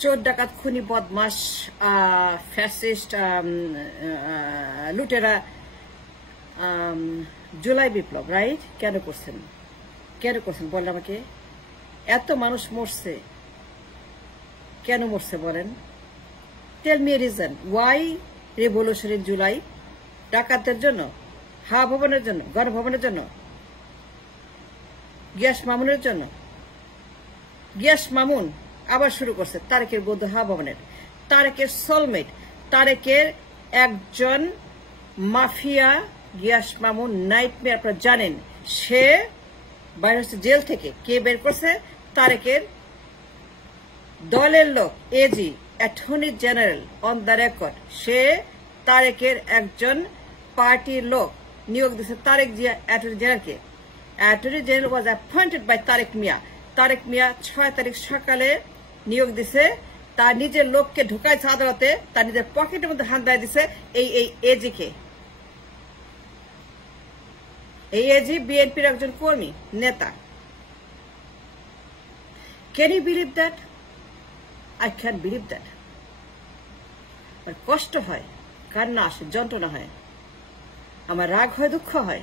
চোর ডাকাত খুনি বদমাস ফ্যাসিস্ট লুটেরা জুলাই বিপ্লব রাইট কেন করছেন বলেন আমাকে এত মানুষ মরছে কেন মরছে বলেন tell me reason why revolution in July ডাকাতদের জন্য হা ভবনের জন্য গণভবনের জন্য গিয়াস মামুনের জন্য গিয়াস মামুন আবার শুরু করছে তারেকের বৌদ্ধ হা ভবনের তারেকের সোলমেট তারেকের একজন মাফিয়া গিয়াস মামুন নাইটমেয়ার আপনারা জানেন সে বাইরে হচ্ছে জেল থেকে কে বের করছে তারেকের দলের লোক AG attorney general on the record সে তারেকের একজন পার্টির লোক নিয়োগ দিচ্ছে তারেক জিয়া অ্যাটর্নি জেনারেলকে attorney general was appointed by Tarek Zia 6 তারিখ সকালে নিয়োগ দিছে তার নিজের লোককে ঢুকাইছে আদালতে তার নিজের পকেটের মধ্যে হাত দিয়ে দিছে এই এজিকে এই এজি বিএনপির একজন কর্মী নেতা can you believe that I can believe that আর কষ্ট হয় কান্না আসে যন্ত্রণা হয় আমার রাগ হয় দুঃখ হয়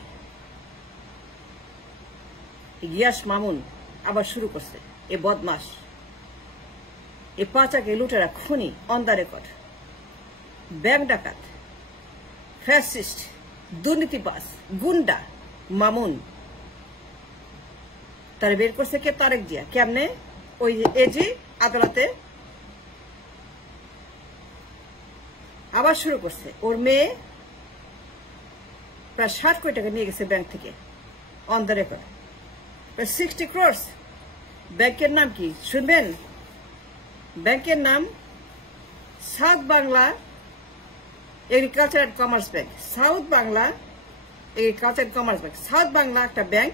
গিয়াস মামুন আবার শুরু করছে এ বদমাস এ পাচাকে লুটেরা খুনি অন দ্য রেকর্ড ব্যাংক ডাকাত ফ্যাসিস্ট দুর্নীতিবাজ গুন্ডা মামুন তার বের করছে কে তারেক জিয়া কেমনে ওই এজি আদালতে আবার শুরু করছে ওর মেয়ে প্রায় 60 কোটি টাকা নিয়ে গেছে ব্যাংক থেকে অন দ্য রেকর্ড প্রায় 60 crores ব্যাংকের নাম কি শুনবেন ব্যাংকের নাম south Bangla agriculture and commerce bank south Bangla agriculture and commerce bank south Bangla একটা ব্যাংক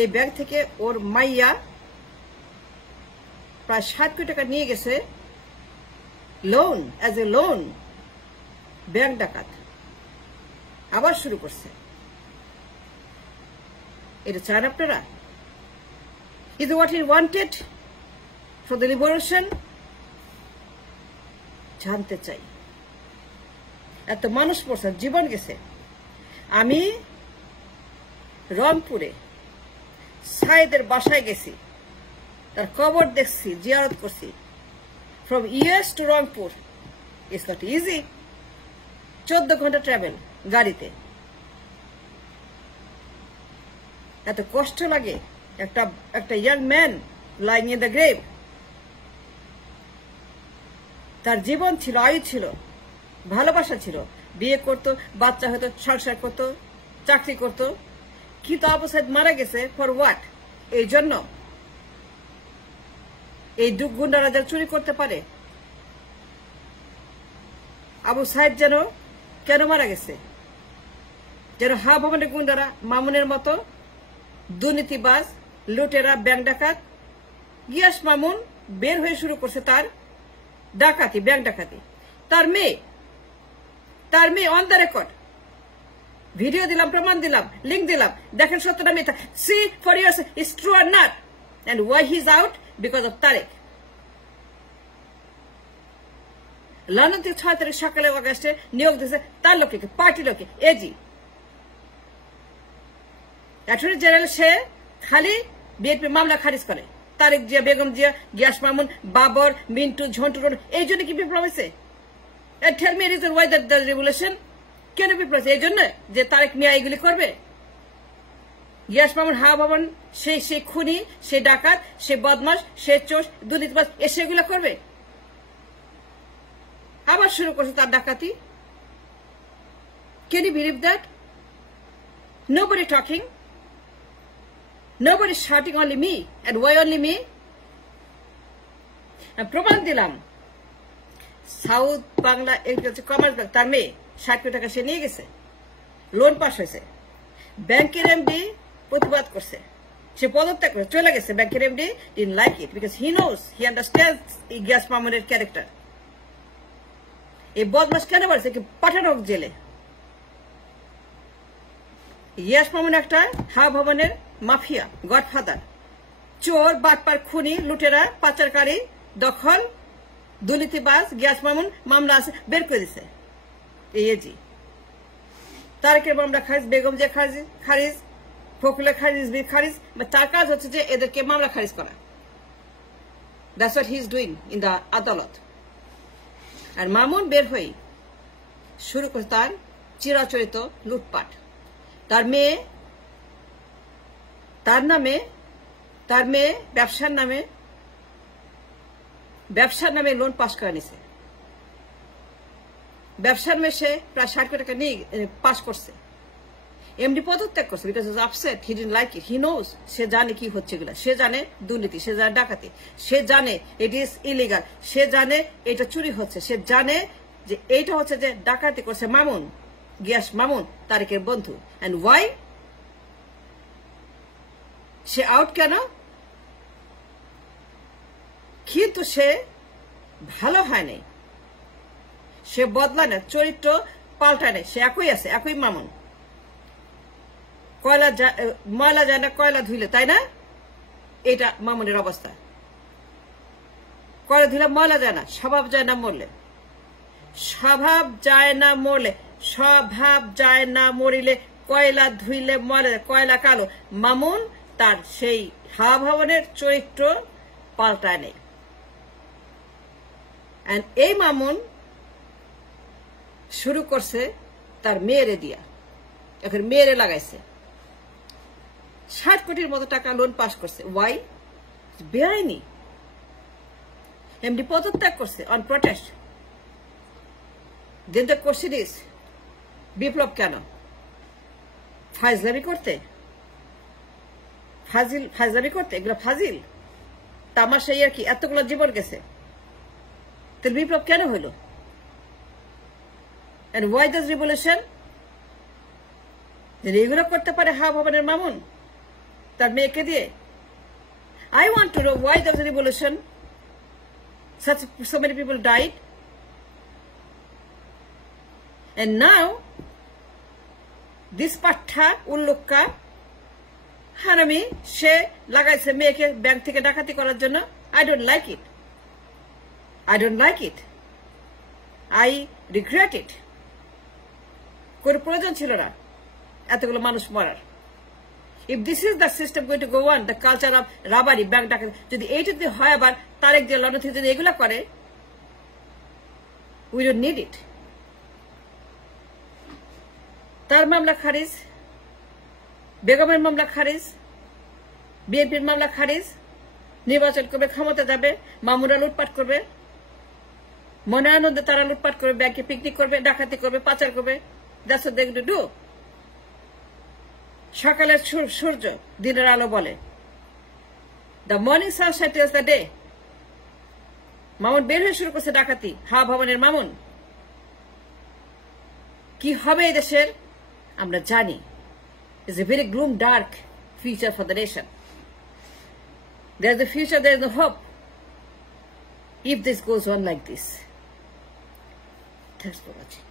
এই ব্যাংক থেকে ওর মাইয়া প্রায় 60 কোটি টাকা নিয়ে গেছে loan as a loan bank ডাকাত আবার শুরু করছে এটা চান আপনারা is what is wanted for the liberation জানতে চাই এত মানুষ পড়ছে জীবন গেছে আমি রংপুরে সাইদের বাসায় গেছি তার কবর দেখছি জিয়ারত করছি from US to Rangpur it's not easy 14 ঘন্টা ট্রাভেল গাড়িতে এত কষ্ট লাগে একটা young man lying in the grave তার জীবন ছিল আয়ু ছিল ভালোবাসা ছিল বিয়ে করত বাচ্চা হতো সংসার করত চাকরি করত কিন্তু আবু সাইদ মারা গেছে ফর হোয়াট এই জন্য এই গুন্ডারা যা চুরি করতে পারে আবু সাইদ যেন কেন মারা গেছে যেন হা ভবনের গুন্ডারা মামুনের মতো দুর্নীতিবাজ লুটেরা ব্যাংক ডাকাত গিয়াস মামুন বের হয়ে শুরু করছে তার ডাকাতি ব্যাংক ডাকাতি তার মেয়ে অন দ্য রেকর্ড ভিডিও দিলাম প্রমাণ দিলাম লিঙ্ক দিলাম দেখেন সত্যটা মিথ্যা see for years is true or not and why he is out because of Tarek London থেকে 6 তারিখ সকালে অগাস্টে নিয়োগ দিয়েছে তার লোকে পার্টি লোকে এজি অ্যাটর্নি জেনারেল সে খালি বিএনপি মামলা খারিজ করে তারেক জিয়া বেগম জিয়া গিয়াস মামুন বাবর মিন্টু ঝন্টু এই জন্য কি বিপ্লব হয়েছে tell me reason why the revolution কেন বিপ্লব হয়েছে এই জন্য যে তারেক মিয়া এগুলি করবে গিয়াস মামুন হা ভবন সে খুনি সে ডাকাত সে বদমাস সে চোর দুর্নীতিবাজ এসে এগুলো করবে আবার শুরু করছে তার ডাকাতি can you believe that nobody talking nobody shouting only me and why only me প্রমাণ দিলাম south Bangla agriculture commerce bank তার মেয়ে 60 কোটি টাকা সে নিয়ে গেছে লোন পাস হয়েছে ব্যাংকের এমডি প্রতিবাদ করছে সে পদত্যাগ করে চলে গেছে ব্যাংকের MD didn't like it because he knows he understands Gias মামুনের ক্যারেক্টার এই বদমাস কেন বলছে কি পাঠানো হোক জেলে গিয়াস মামুন একটা হা ভবনের মাফিয়া গডফাদার চোর বাটপার খুনি লুটেরা পাচারকারী দখল দুর্নীতিবাজ গিয়াস মামুন মামলা আছে বের করে দিছে এজি তারেকের মামলা খারিজ বেগম যে খারিজ ফখরুলের খারিজ তার কাজ হচ্ছে যে এদেরকে মামলা খারিজ করা that's what he is doing in the আদালত আর মামুন বের হয়ে শুরু করে তার চিরাচরিত লুটপাট তার মেয়ে ব্যবসার নামে লোন পাস করে নিছে ব্যবসার নামে সে প্রায় 60 কোটি টাকা নিয়ে পাস করছে এমডি পদত্যাগ করছে because is upset he didn't like it he knows সে জানে কি হচ্ছে এগুলা সে জানে দুর্নীতি সে জানে ডাকাতি সে জানে ইট ইজ ইলিগাল সে জানে এটা চুরি হচ্ছে সে জানে যে এইটা হচ্ছে যে ডাকাতি করছে মামুন গিয়াস মামুন তারেকের বন্ধু এন্ড ওয়াই সে আউট কেন কিন্তু সে ভালো হয় নাই সে বদলা না চরিত্র পাল্টায় নাই সে একই আছে একই মামুন ময়লা যায় না কয়লা ধুইলে তাই না এটা মামুনের অবস্থা কয়লা ধুইলে ময়লা যায় না স্বভাব যায় না মরিলে কয়লা ধুইলে ময়লা কয়লা কালো মামুন তার সেই হাওয়া ভবনের চরিত্র পাল্টায় নেই এই মামুন শুরু করছে তার মেয়েরে দিয়া এখন মেয়েরে লাগাইছে 60 কোটির মতো টাকা লোন পাস করছে ওয়াই বেআইনি এমডি পদত্যাগ করছে on protest then the question is Biplob কেন ফাজলামি করতে এগুলো ফাজিল তামাশা আর কি এতগুলো জীবন গেছে তাহলে বিপ্লব কেন হইল and why does revolution এগুলো করতে পারে হাওয়া ভবনের মামুন তার মেয়েকে দিয়ে I want to know why there was a revolution so many people died and now this পাঠা উল্লুক্কা হারামি সে লাগাইছে মেয়েকে ব্যাংক থেকে ডাকাতি করার জন্য I don't like it I regret it কোন প্রয়োজন ছিল না এতগুলো মানুষ মরার if this is the system going to go on the culture of robbery bank ডাকাতি যদি এইটা যদি হয় আবার তারেক যে লন্ডন থেকে যদি এগুলা করে we don't need it তার মামলা খারিজ বেগমের মামলা খারিজ বিএনপির মামলা খারিজ নির্বাচন করবে ক্ষমতা যাবে মামুরা লুটপাট করবে মনে আনন্দে তারা লুটপাট করবে ব্যাংকে পিকনিক করবে ডাকাতি করবে পাচার করবে that's what they're going to do সকালের সূর্য দিনের আলো বলে the morning sunshine tells the day Mamun বের হয়ে শুরু করছে ডাকাতি হাওয়া ভবনের মামুন কি হবে এই দেশের আমরা জানি it's a very gloom dark future for the nation there's the future there's no hope if this goes on like this thanks for watching